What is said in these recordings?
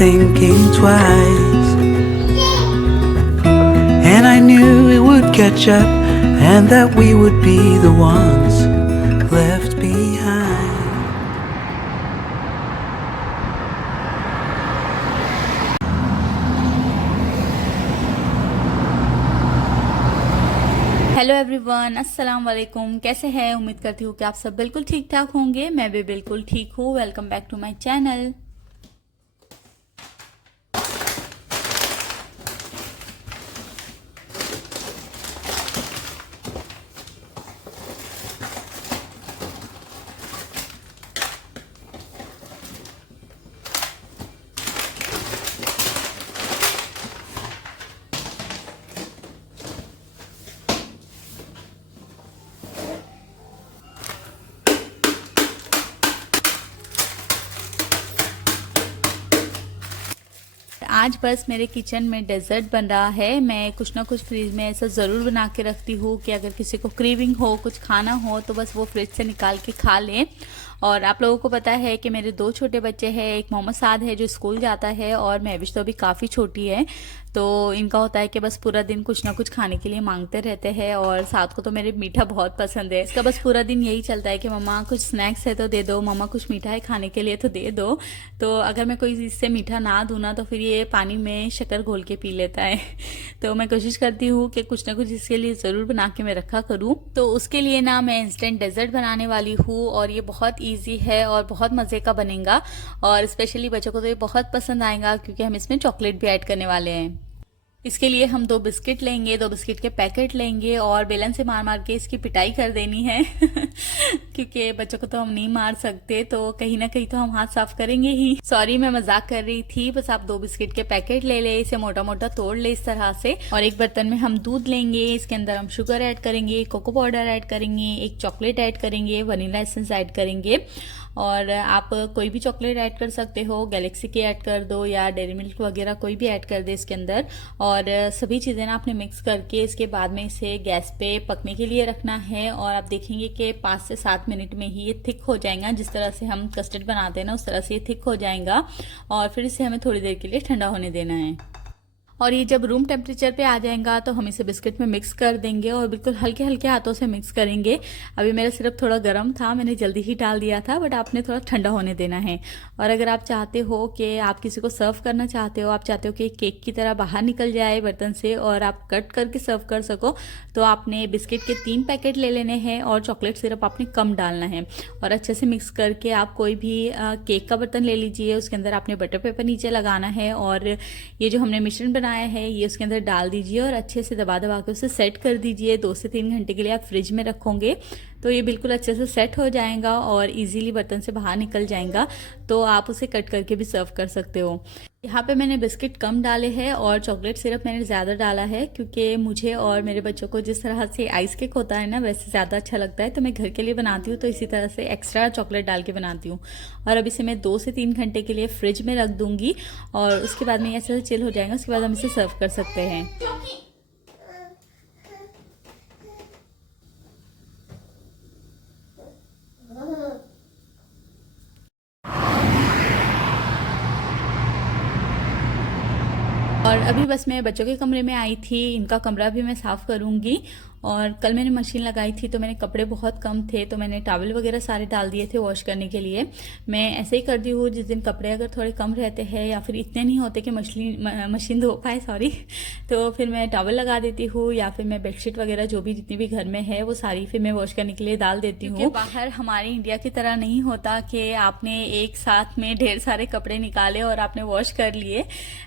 thinking twice. And I knew it would catch up and that we would be the ones left behind. Hello everyone, अस्सलाम वालेकुम। कैसे हैं? उम्मीद करती हूँ कि आप सब बिल्कुल ठीक ठाक होंगे। मैं भी बिल्कुल ठीक हूँ। Welcome back to my channel. आज बस मेरे किचन में डेजर्ट बन रहा है। मैं कुछ ना कुछ फ्रिज में ऐसा ज़रूर बना के रखती हूँ कि अगर किसी को क्रेविंग हो, कुछ खाना हो, तो बस वो फ्रिज से निकाल के खा लें। और आप लोगों को पता है कि मेरे 2 छोटे बच्चे हैं। एक मोहम्मद साद है जो स्कूल जाता है और महविश तो अभी काफ़ी छोटी है। तो इनका होता है कि बस पूरा दिन कुछ ना कुछ खाने के लिए मांगते रहते हैं। और साथ को तो मेरे मीठा बहुत पसंद है। इसका बस पूरा दिन यही चलता है कि मम्मा कुछ स्नैक्स है तो दे दो, मम्मा कुछ मीठा है खाने के लिए तो दे दो। तो अगर मैं कोई इससे मीठा ना दूँ ना तो फिर ये पानी में शक्कर घोल के पी लेता है। तो मैं कोशिश करती हूँ कि कुछ ना कुछ इसके लिए ज़रूर बना के मैं रखा करूँ। तो उसके लिए ना मैं इंस्टेंट डेजर्ट बनाने वाली हूँ और ये बहुत ईजी है और बहुत मज़े का बनेगा। और स्पेशली बच्चों को तो ये बहुत पसंद आएगा क्योंकि हम इसमें चॉकलेट भी ऐड करने वाले हैं। इसके लिए हम 2 बिस्किट लेंगे, 2 बिस्किट के पैकेट लेंगे और बेलन से मार मार के इसकी पिटाई कर देनी है। क्योंकि बच्चों को तो हम नहीं मार सकते, तो कहीं ना कहीं तो हम हाथ साफ करेंगे ही। सॉरी, मैं मजाक कर रही थी। बस आप 2 बिस्किट के पैकेट ले ले, इसे मोटा मोटा तोड़ ले इस तरह से। और एक बर्तन में हम दूध लेंगे, इसके अंदर हम शुगर ऐड करेंगे, कोको पाउडर ऐड करेंगे, एक चॉकलेट ऐड करेंगे, वनीला एसेंस ऐड करेंगे। और आप कोई भी चॉकलेट ऐड कर सकते हो, गैलेक्सी की ऐड कर दो या डेयरी मिल्क वगैरह कोई भी ऐड कर दे इसके अंदर। और सभी चीज़ें ना आपने मिक्स करके इसके बाद में इसे गैस पे पकने के लिए रखना है। और आप देखेंगे कि 5 से 7 मिनट में ही ये थिक हो जाएगा। जिस तरह से हम कस्टर्ड बनाते हैं ना, उस तरह से ये थिक हो जाएगा। और फिर इसे हमें थोड़ी देर के लिए ठंडा होने देना है। और ये जब रूम टेम्परेचर पे आ जाएगा तो हम इसे बिस्किट में मिक्स कर देंगे और बिल्कुल हल्के हल्के हाथों से मिक्स करेंगे। अभी मेरा सिर्फ थोड़ा गर्म था, मैंने जल्दी ही डाल दिया था, बट आपने थोड़ा ठंडा होने देना है। और अगर आप चाहते हो कि आप किसी को सर्व करना चाहते हो, आप चाहते हो कि केक की तरह बाहर निकल जाए बर्तन से और आप कट करके सर्व कर सको, तो आपने बिस्किट के 3 पैकेट ले लेने हैं और चॉकलेट सिरप आपने कम डालना है। और अच्छे से मिक्स करके आप कोई भी केक का बर्तन ले लीजिए, उसके अंदर आपने बटर पेपर नीचे लगाना है और ये जो हमने मिश्रण बनाया है ये उसके अंदर डाल दीजिए और अच्छे से दबा दबा के उसे सेट कर दीजिए। 2 से 3 घंटे के लिए आप फ्रिज में रखोगे तो ये बिल्कुल अच्छे से सेट हो जाएगा और इजीली बर्तन से बाहर निकल जाएगा। तो आप उसे कट करके भी सर्व कर सकते हो। यहाँ पे मैंने बिस्किट कम डाले हैं और चॉकलेट सिरप मैंने ज़्यादा डाला है क्योंकि मुझे और मेरे बच्चों को जिस तरह से आइस केक होता है ना, वैसे ज़्यादा अच्छा लगता है। तो मैं घर के लिए बनाती हूँ तो इसी तरह से एक्स्ट्रा चॉकलेट डाल के बनाती हूँ। और अब इसे मैं 2 से 3 घंटे के लिए फ्रिज में रख दूँगी और उसके बाद में ऐसे चिल हो जाएगा। उसके बाद हम इसे सर्व कर सकते हैं। और अभी बस मैं बच्चों के कमरे में आई थी, इनका कमरा भी मैं साफ़ करूँगी। और कल मैंने मशीन लगाई थी तो मैंने कपड़े बहुत कम थे तो मैंने टॉवल वगैरह सारे डाल दिए थे वॉश करने के लिए। मैं ऐसे ही करती हूँ, जिस दिन कपड़े अगर थोड़े कम रहते हैं या फिर इतने नहीं होते कि मशीन धो पाए, सॉरी, तो फिर मैं टॉवल लगा देती हूँ या फिर मैं बेडशीट वगैरह जो भी जितनी भी घर में है वो सारी फिर मैं वॉश करने के लिए डाल देती हूँ। बाहर हमारे इंडिया की तरह नहीं होता कि आपने एक साथ में ढेर सारे कपड़े निकाले और आपने वॉश कर लिए।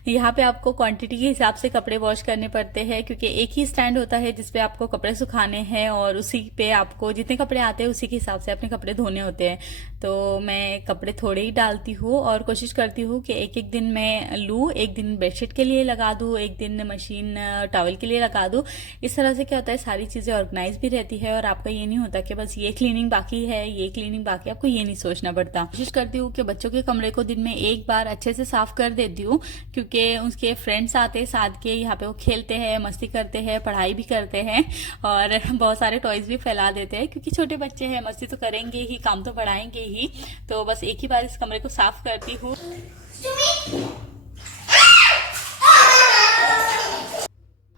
यहाँ पे आपको क्वांटिटी के हिसाब से कपड़े वॉश करने पड़ते हैं क्योंकि एक ही स्टैंड होता है जिसपे आपको कपड़े सुखाने हैं और उसी पे आपको जितने कपड़े आते हैं उसी के हिसाब से अपने कपड़े धोने होते हैं। तो मैं कपड़े थोड़े ही डालती हूँ और कोशिश करती हूँ कि एक एक दिन मैं लूँ, एक दिन बेडशीट के लिए लगा दूँ, एक दिन मशीन टॉवल के लिए लगा दूँ। इस तरह से क्या होता है, सारी चीज़ें ऑर्गेनाइज भी रहती है और आपका ये नहीं होता कि बस ये क्लीनिंग बाकी है, ये क्लीनिंग बाकी, आपको ये नहीं सोचना पड़ता। कोशिश करती हूँ कि बच्चों के कमरे को दिन में एक बार अच्छे से साफ कर देती हूँ क्योंकि उसके फ्रेंड्स आते हैं साथ के, यहाँ पे वो खेलते हैं, मस्ती करते हैं, पढ़ाई भी करते हैं और बहुत सारे टॉयज भी फैला देते हैं क्योंकि छोटे बच्चे हैं, मस्ती तो करेंगे ही, काम तो पढ़ाएंगे ही। तो बस एक ही बार इस कमरे को साफ करती हूँ।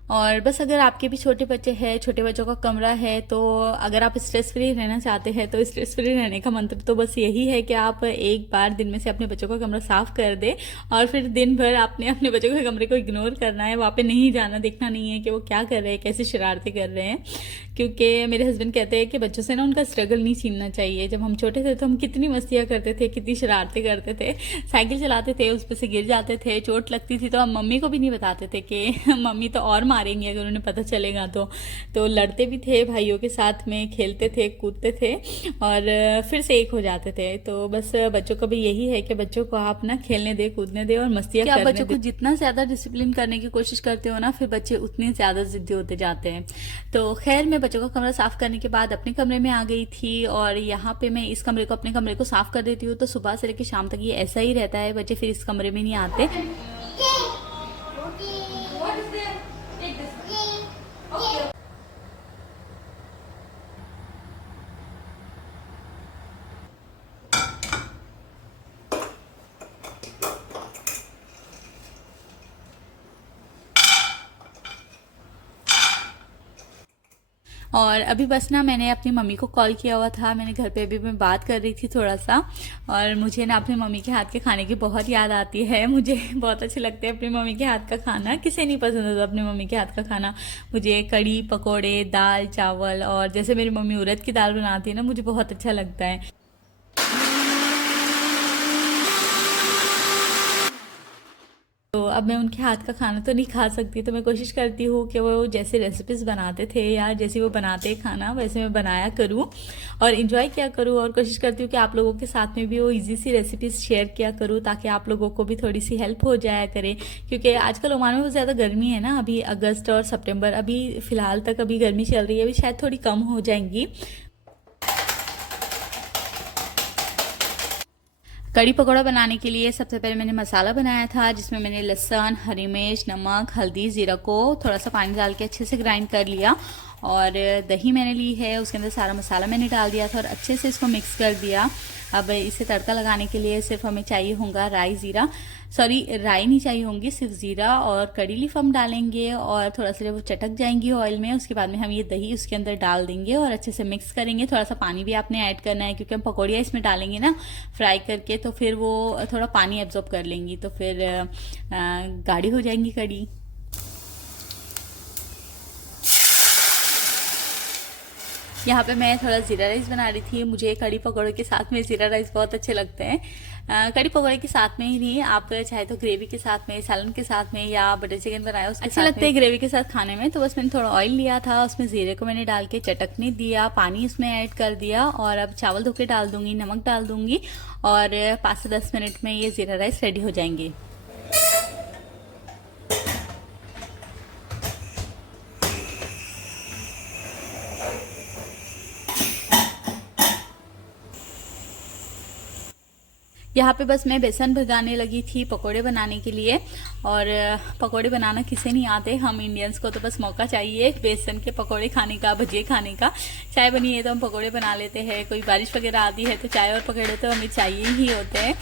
और बस अगर आपके भी छोटे बच्चे हैं, छोटे बच्चों का कमरा है, तो अगर आप स्ट्रेस फ्री रहना चाहते हैं तो स्ट्रेस फ्री रहने का मंत्र तो बस यही है कि आप एक बार दिन में से अपने बच्चों का कमरा साफ कर दें और फिर दिन भर आपने अपने बच्चों के कमरे को इग्नोर करना है, वहाँ पे नहीं जाना, देखना नहीं है कि वो क्या कर रहे हैं, कैसे शरारतें कर रहे हैं। क्योंकि मेरे हस्बैंड कहते हैं कि बच्चों से ना उनका स्ट्रगल नहीं छीनना चाहिए। जब हम छोटे थे तो हम कितनी मस्तियाँ करते थे, कितनी शरारतें करते थे, साइकिल चलाते थे, उस पर से गिर जाते थे, चोट लगती थी तो हम मम्मी को भी नहीं बताते थे कि मम्मी तो और मारेंगी अगर उन्हें पता चलेगा तो लड़ते भी थे, भाइयों के साथ में खेलते थे, कूदते थे और फिर से एक हो जाते थे। तो बस बच्चों का भी यही है कि बच्चों को आप ना खेलने दे, कूदने दे और मस्तियाँ करने दे। बच्चों को जितना ज़्यादा डिसिप्लिन करने की कोशिश करते हो ना, फिर बच्चे उतने ज़्यादा जिद्दी होते जाते हैं। तो खैर मैं बच्चों का कमरा साफ करने के बाद अपने कमरे में आ गई थी और यहाँ पे मैं इस कमरे को, अपने कमरे को साफ कर देती हूँ। तो सुबह से लेकर शाम तक ये ऐसा ही रहता है, बच्चे फिर इस कमरे में नहीं आते। और अभी बस ना मैंने अपनी मम्मी को कॉल किया हुआ था, मैंने घर पे अभी मैं बात कर रही थी थोड़ा सा, और मुझे ना अपनी मम्मी के हाथ के खाने की बहुत याद आती है। मुझे बहुत अच्छे लगते हैं अपनी मम्मी के हाथ का खाना, किसे नहीं पसंद होता अपनी मम्मी के हाथ का खाना। मुझे कड़ी, पकोड़े, दाल, चावल और जैसे मेरी मम्मी उड़द की दाल बनाती है ना, मुझे बहुत अच्छा लगता है। तो अब मैं उनके हाथ का खाना तो नहीं खा सकती, तो मैं कोशिश करती हूँ कि वो जैसे रेसिपीज़ बनाते थे या जैसे वो बनाते हैं खाना, वैसे मैं बनाया करूँ और इन्जॉय किया करूँ। और कोशिश करती हूँ कि आप लोगों के साथ में भी वो इजी सी रेसिपीज़ शेयर किया करूँ, ताकि आप लोगों को भी थोड़ी सी हेल्प हो जाया करे। क्योंकि आजकल ओमान में बहुत ज़्यादा गर्मी है ना, अभी अगस्त और सितंबर, अभी फ़िलहाल तक अभी गर्मी चल रही है, अभी शायद थोड़ी कम हो जाएंगी। कड़ी पकौड़ा बनाने के लिए सबसे पहले मैंने मसाला बनाया था, जिसमें मैंने लहसुन, हरी मिर्च, नमक, हल्दी, जीरा को थोड़ा सा पानी डाल के अच्छे से ग्राइंड कर लिया। और दही मैंने ली है, उसके अंदर सारा मसाला मैंने डाल दिया था और अच्छे से इसको मिक्स कर दिया। अब इसे तड़का लगाने के लिए सिर्फ हमें चाहिए होगा राई नहीं चाहिए होंगी, सिर्फ जीरा और कड़ी लीफ हम डालेंगे और थोड़ा सा जब वो चटक जाएंगी ऑयल में, उसके बाद में हम ये दही उसके अंदर डाल देंगे और अच्छे से मिक्स करेंगे। थोड़ा सा पानी भी आपने ऐड करना है, क्योंकि हम पकौड़ियाँ इसमें डालेंगे ना फ्राई करके, तो फिर वो थोड़ा पानी एब्जॉर्ब कर लेंगी, तो फिर गाढ़ी हो जाएंगी कड़ी। यहाँ पे मैं थोड़ा ज़ीरा राइस बना रही थी। मुझे कड़ी पकौड़े के साथ में ज़ीरा राइस बहुत अच्छे लगते हैं। कड़ी पकौड़े के साथ में ही नहीं, आप चाहे तो ग्रेवी के साथ में, सालन के साथ में या बटर चिकन बनाए उसके अच्छे लगते हैं ग्रेवी के साथ खाने में। तो बस मैंने थोड़ा ऑयल लिया था, उसमें ज़ीरे को मैंने डाल के चटकने दिया, पानी उसमें ऐड कर दिया और अब चावल धो के डाल दूंगी, नमक डाल दूंगी और 5 से 10 मिनट में ये ज़ीरा राइस रेडी हो जाएंगे। यहाँ पे बस मैं बेसन भिगाने लगी थी पकोड़े बनाने के लिए। और पकोड़े बनाना किसे नहीं आते, हम इंडियंस को तो बस मौका चाहिए बेसन के पकोड़े खाने का, भजिए खाने का। चाय बनी है तो हम पकोड़े बना लेते हैं, कोई बारिश वगैरह आती है तो चाय और पकोड़े तो हमें चाहिए ही होते हैं।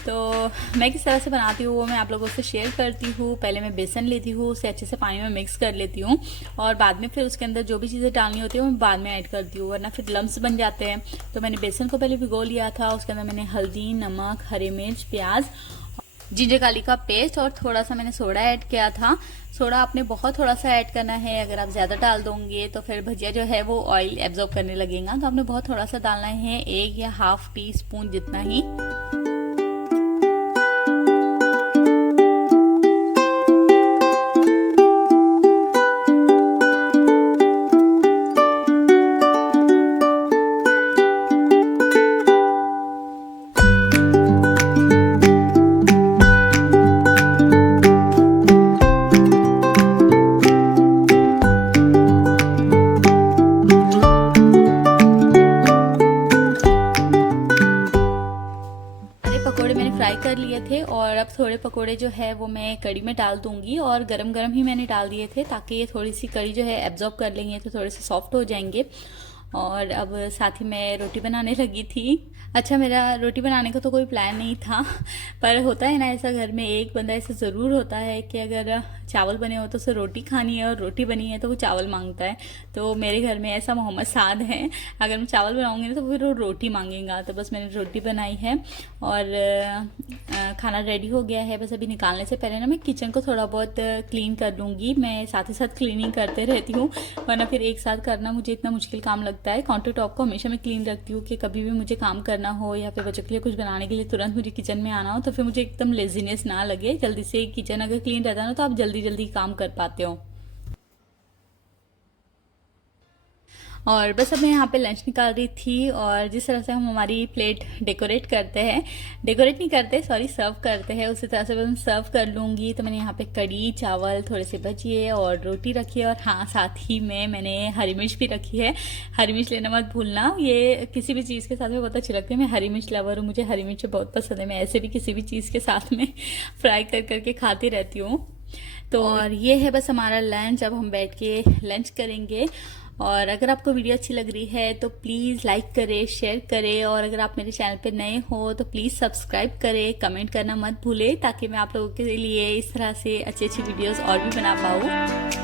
तो मैं किस तरह से बनाती हूँ वो मैं आप लोगों से शेयर करती हूँ। पहले मैं बेसन लेती हूँ, उसे अच्छे से पानी में मिक्स कर लेती हूँ और बाद में फिर उसके अंदर जो भी चीज़ें डालनी होती है वो मैं बाद में ऐड करती हूँ, वरना फिर लम्स बन जाते हैं। तो मैंने बेसन को पहले भिगो लिया था, उसके अंदर मैंने हल्दी, नमक, हरी मिर्च, प्याज, जिंजर गार्लिक का पेस्ट और थोड़ा सा मैंने सोडा ऐड किया था। सोडा आपने बहुत थोड़ा सा ऐड करना है, अगर आप ज़्यादा डाल दोगे तो फिर भजिया जो है वो ऑयल एब्जॉर्ब करने लगेगा। तो आपने बहुत थोड़ा सा डालना है, 1 या हाफ टी स्पून जितना ही। पकोड़े मैंने फ्राई कर लिए थे और अब थोड़े पकोड़े जो है वो मैं कड़ी में डाल दूंगी और गरम गरम ही मैंने डाल दिए थे, ताकि ये थोड़ी सी कड़ी जो है एब्जॉर्ब कर लेंगे तो थोड़े से सॉफ्ट हो जाएंगे। और अब साथ ही मैं रोटी बनाने लगी थी। अच्छा, मेरा रोटी बनाने का तो कोई प्लान नहीं था, पर होता है ना ऐसा, घर में एक बंदा ऐसा ज़रूर होता है कि अगर चावल बने हो तो उसे रोटी खानी है, और रोटी बनी है तो वो चावल मांगता है। तो मेरे घर में ऐसा मोहम्मद साद है, अगर मैं चावल बनाऊंगी ना तो फिर वो रोटी मांगेगा। तो बस मैंने रोटी बनाई है और खाना रेडी हो गया है। बस अभी निकालने से पहले ना मैं किचन को थोड़ा बहुत क्लीन कर लूँगी। मैं साथ ही साथ क्लीनिंग करते रहती हूँ, वरना फिर एक साथ करना मुझे इतना मुश्किल काम लगता है। काउंटर टॉप को हमेशा मैं क्लीन रखती हूँ कि कभी भी मुझे काम करना हो या फिर बच्चों के लिए कुछ बनाने के लिए तुरंत मुझे किचन में आना हो तो फिर मुझे एकदम लेजीनेस ना लगे। जल्दी से किचन अगर क्लीन रहता है ना तो आप जल्दी जल्दी काम कर पाते हो। और बस अब मैं यहाँ पे लंच निकाल रही थी, और जिस तरह से हम हमारी प्लेट डेकोरेट करते हैं, डेकोरेट नहीं करते सॉरी, सर्व करते हैं, उसी तरह से मैं सर्व कर लूँगी। तो मैंने यहाँ पे कड़ी चावल, थोड़े से भजिए और रोटी रखी है, और हाँ साथ ही में मैंने हरी मिर्च भी रखी है। हरी मिर्च लेना मत भूलना, ये किसी भी चीज़ के साथ में बहुत अच्छी लगती है। मैं हरी मिर्च लवर हूँ, मुझे हरी मिर्च बहुत पसंद है। मैं ऐसे भी किसी भी चीज़ के साथ में फ्राई कर करके खाती रहती हूँ। तो और ये है बस हमारा लंच। अब हम बैठ के लंच करेंगे। और अगर आपको वीडियो अच्छी लग रही है तो प्लीज़ लाइक करें, शेयर करें, और अगर आप मेरे चैनल पे नए हो तो प्लीज़ सब्सक्राइब करें, कमेंट करना मत भूलें, ताकि मैं आप लोगों के लिए इस तरह से अच्छी अच्छी वीडियोस और भी बना पाऊँ।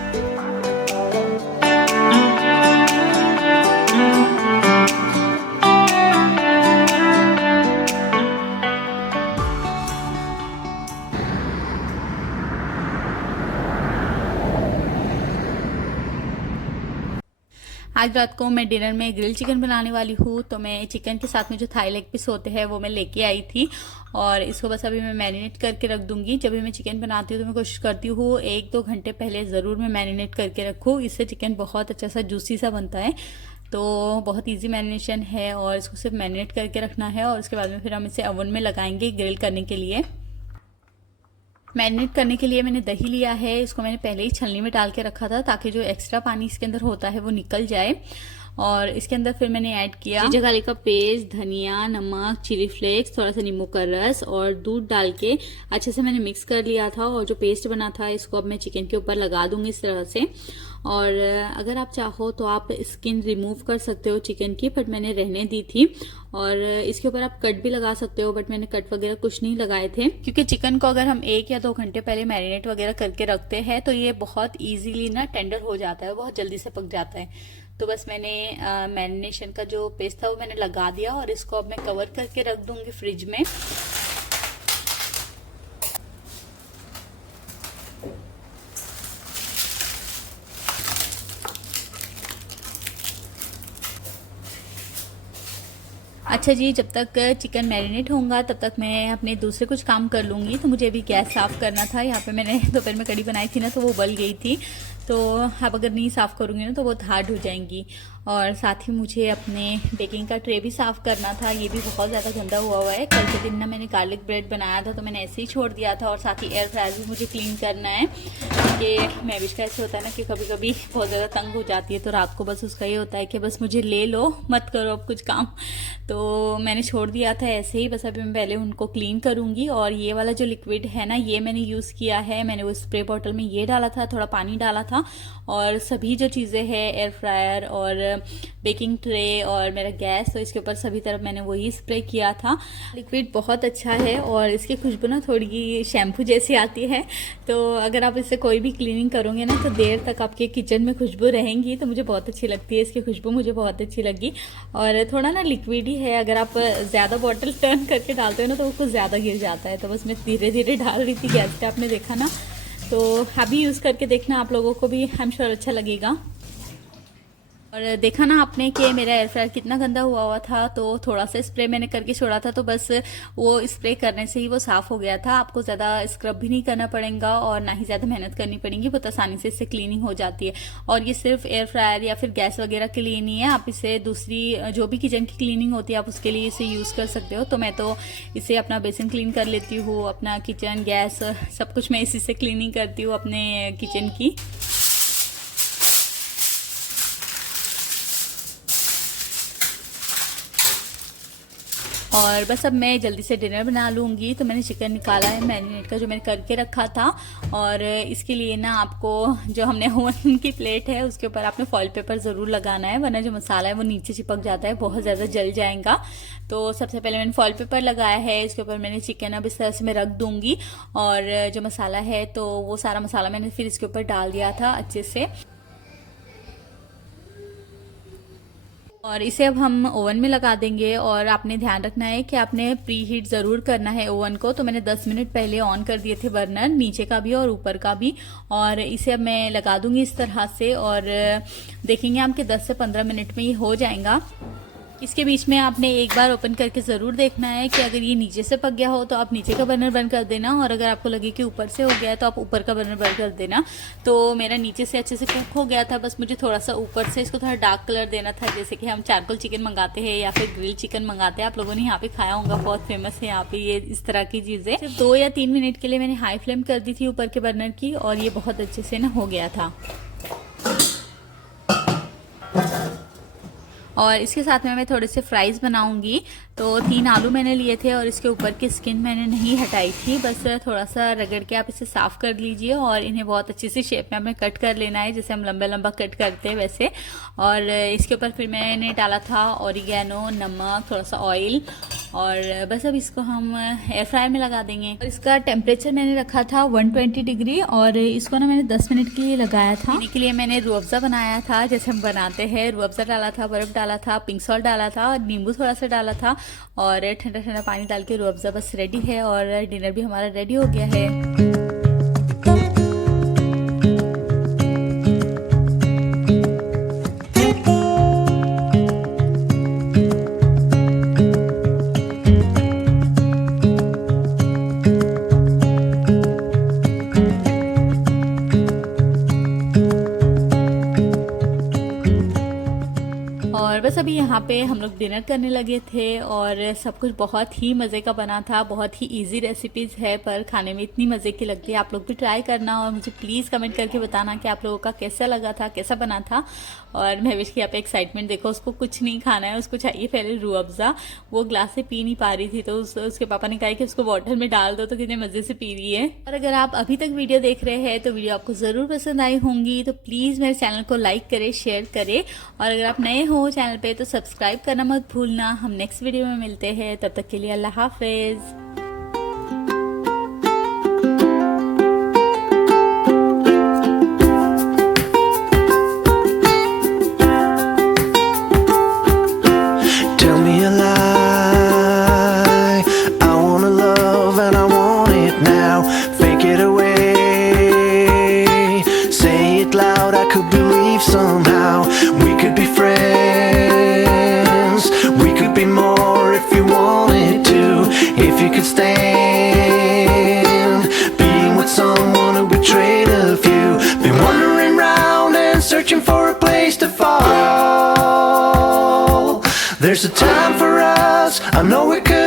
आज रात को मैं डिनर में ग्रिल चिकन बनाने वाली हूँ। तो मैं चिकन के साथ में जो थाई लेग पीस होते हैं वो मैं लेके आई थी, और इसको बस अभी मैं मैरिनेट करके रख दूंगी। जब भी मैं चिकन बनाती हूँ तो मैं कोशिश करती हूँ 1-2 घंटे पहले ज़रूर मैं मैरिनेट करके रखूँ। इससे चिकन बहुत अच्छा सा जूसी सा बनता है। तो बहुत इजी मैरिनेशन है, और इसको सिर्फ मैरिनेट करके रखना है, और उसके बाद में फिर हम इसे ओवन में लगाएंगे ग्रिल करने के लिए। मैरिनेट करने के लिए मैंने दही लिया है, इसको मैंने पहले ही छलनी में डाल के रखा था ताकि जो एक्स्ट्रा पानी इसके अंदर होता है वो निकल जाए। और इसके अंदर फिर मैंने ऐड किया जिंजर गार्लिक का पेस्ट, धनिया, नमक, चिली फ्लेक्स, थोड़ा सा नींबू का रस और दूध डाल के अच्छे से मैंने मिक्स कर लिया था। और जो पेस्ट बना था इसको अब मैं चिकन के ऊपर लगा दूंगी इस तरह से। और अगर आप चाहो तो आप स्किन रिमूव कर सकते हो चिकन की, बट मैंने रहने दी थी। और इसके ऊपर आप कट भी लगा सकते हो, बट मैंने कट वगैरह कुछ नहीं लगाए थे, क्योंकि चिकन को अगर हम 1 या 2 घंटे पहले मैरिनेट वगैरह करके रखते हैं तो ये बहुत इजीली ना टेंडर हो जाता है, बहुत जल्दी से पक जाता है। तो बस मैंने मैरिनेशन का जो पेस्ट था वो मैंने लगा दिया, और इसको अब मैं कवर करके रख दूंगी फ्रिज में। अच्छा जी, जब तक चिकन मैरिनेट होगा तब तक मैं अपने दूसरे कुछ काम कर लूँगी। तो मुझे अभी गैस साफ़ करना था। यहाँ पे मैंने दोपहर में कड़ी बनाई थी ना, तो वो उबल गई थी। तो अब अगर नहीं साफ़ करूँगी ना तो वो हार्ड हो जाएंगी। और साथ ही मुझे अपने बेकिंग का ट्रे भी साफ़ करना था, ये भी बहुत ज़्यादा गंदा हुआ है। कल के दिन ना मैंने गार्लिक ब्रेड बनाया था तो मैंने ऐसे ही छोड़ दिया था। और साथ ही एयर फ्रायर भी मुझे क्लीन करना है, कि मैविश का ऐसे होता है ना कि कभी कभी बहुत ज़्यादा तंग हो जाती है, तो रात को बस उसका ये होता है कि बस मुझे ले लो, मत करो अब कुछ काम। तो मैंने छोड़ दिया था ऐसे ही। बस अभी मैं पहले उनको क्लीन करूँगी। और ये वाला जो लिक्विड है ना, ये मैंने यूज़ किया है। मैंने वो स्प्रे बॉटल में ये डाला था, थोड़ा पानी डाला था, और सभी जो चीज़ें हैं, एयर फ्रायर और बेकिंग ट्रे और मेरा गैस, तो इसके ऊपर सभी तरफ मैंने वही स्प्रे किया था। लिक्विड बहुत अच्छा है, और इसकी खुशबू ना थोड़ी शैम्पू जैसी आती है। तो अगर आप इससे कोई भी क्लीनिंग करोगे ना तो देर तक आपके किचन में खुशबू रहेंगी। तो मुझे बहुत अच्छी लगती है इसकी खुशबू, मुझे बहुत अच्छी लगी। और थोड़ा ना लिक्विड ही है, अगर आप ज़्यादा बॉटल टर्न करके डालते हो ना तो वो कुछ ज़्यादा गिर जाता है। तो बस मैं धीरे धीरे डाल रही थी गैस पे, आपने देखा ना। तो अभी यूज़ करके देखना, आप लोगों को भी आई एम श्योर अच्छा लगेगा। और देखा ना आपने कि मेरा एयर फ्रायर कितना गंदा हुआ था, तो थोड़ा सा स्प्रे मैंने करके छोड़ा था, तो बस वो स्प्रे करने से ही वो साफ़ हो गया था। आपको ज़्यादा स्क्रब भी नहीं करना पड़ेगा और ना ही ज़्यादा मेहनत करनी पड़ेगी, बहुत आसानी से इससे क्लीनिंग हो जाती है। और ये सिर्फ एयर फ्रायर या फिर गैस वगैरह के लिए नहीं है, आप इसे दूसरी जो भी किचन की क्लीनिंग होती है आप उसके लिए इसे यूज़ कर सकते हो। तो मैं तो इसे अपना बेसिन क्लीन कर लेती हूँ, अपना किचन, गैस, सब कुछ मैं इसी से क्लीनिंग करती हूँ अपने किचन की। और बस अब मैं जल्दी से डिनर बना लूँगी। तो मैंने चिकन निकाला है मैरिनेट का, जो मैंने करके रखा था। और इसके लिए ना आपको जो हमने ओवन की प्लेट है उसके ऊपर आपने फॉइल पेपर ज़रूर लगाना है, वरना जो मसाला है वो नीचे चिपक जाता है, बहुत ज़्यादा जल जाएगा। तो सबसे पहले मैंने फॉइल पेपर लगाया है, इसके ऊपर मैंने चिकन अब इस तरह से मैं रख दूँगी। और जो मसाला है तो वो सारा मसाला मैंने फिर इसके ऊपर डाल दिया था अच्छे से। और इसे अब हम ओवन में लगा देंगे। और आपने ध्यान रखना है कि आपने प्री हीट ज़रूर करना है ओवन को। तो मैंने 10 मिनट पहले ऑन कर दिए थे बर्नर, नीचे का भी और ऊपर का भी। और इसे अब मैं लगा दूंगी इस तरह से, और देखेंगे हम कि 10 से 15 मिनट में ये हो जाएगा। इसके बीच में आपने एक बार ओपन करके ज़रूर देखना है कि अगर ये नीचे से पक गया हो तो आप नीचे का बर्नर बंद कर देना, और अगर आपको लगे कि ऊपर से हो गया है तो आप ऊपर का बर्नर बंद कर देना। तो मेरा नीचे से अच्छे से कुक हो गया था, बस मुझे थोड़ा सा ऊपर से इसको थोड़ा डार्क कलर देना था, जैसे कि हम चारकोल चिकन मंगाते हैं या फिर ग्रिल चिकन मंगाते हैं। आप लोगों ने यहाँ पे खाया होगा, बहुत फेमस है यहाँ पे ये इस तरह की चीज़ें। सिर्फ 2 या 3 मिनट के लिए मैंने हाई फ्लेम कर दी थी ऊपर के बर्नर की, और ये बहुत अच्छे से ना हो गया था। और इसके साथ में मैं थोड़े से फ्राइज़ बनाऊंगी। तो 3 आलू मैंने लिए थे और इसके ऊपर की स्किन मैंने नहीं हटाई थी, बस थोड़ा सा रगड़ के आप इसे साफ़ कर लीजिए। और इन्हें बहुत अच्छी सी शेप में हमें कट कर लेना है, जैसे हम लंबा लंबा कट करते हैं वैसे। और इसके ऊपर फिर मैंने डाला था ऑरिगेनो, नमक, थोड़ा सा ऑयल, और बस अब इसको हम एयर फ्रायर में लगा देंगे। और इसका टेम्परेचर मैंने रखा था 120 डिग्री, और इसको ना मैंने 10 मिनट के लिए लगाया था। पीने के लिए मैंने रूह अफ़ज़ा बनाया था, जैसे हम बनाते हैं। रूह अफ़ज़ा डाला था, बर्फ़ डाला था, पिंक सॉल्ट डाला था, और नींबू थोड़ा सा डाला था, और ठंडा ठंडा पानी डाल के रूह अफ़ज़ा बस रेडी है। और डिनर भी हमारा रेडी हो गया है। और बस अभी यहाँ पे हम लोग डिनर करने लगे थे, और सब कुछ बहुत ही मज़े का बना था। बहुत ही इजी रेसिपीज़ है, पर खाने में इतनी मज़े की लगती है। आप लोग भी ट्राई करना, और मुझे प्लीज़ कमेंट करके बताना कि आप लोगों का कैसा लगा था, कैसा बना था। और महविश की यहाँ पे एक्साइटमेंट देखो, उसको कुछ नहीं खाना है, उसको चाहिए पहले रूह अफ़ज़ा। वो ग्लास से पी नहीं पा रही थी, तो उसके पापा ने कहा कि उसको वाटर में डाल दो, तो कितने मज़े से पी रही है। और अगर आप अभी तक वीडियो देख रहे हैं तो वीडियो आपको ज़रूर पसंद आई होंगी, तो प्लीज़ मेरे चैनल को लाइक करें, शेयर करें। और अगर आप नए हो चैनल पे तो सब्सक्राइब करना मत भूलना। हम नेक्स्ट वीडियो में मिलते हैं, तब तक के लिए अल्लाह हाफिज़। Tell me a lie. I wanna love and I want it now. Fake it away. Say it loud, I could believe somehow. We could be friends. We could be more if you wanted to. If you could stand being with someone who betrayed of you. Been wandering round and searching for a place to fall. There's a time for us, I know it could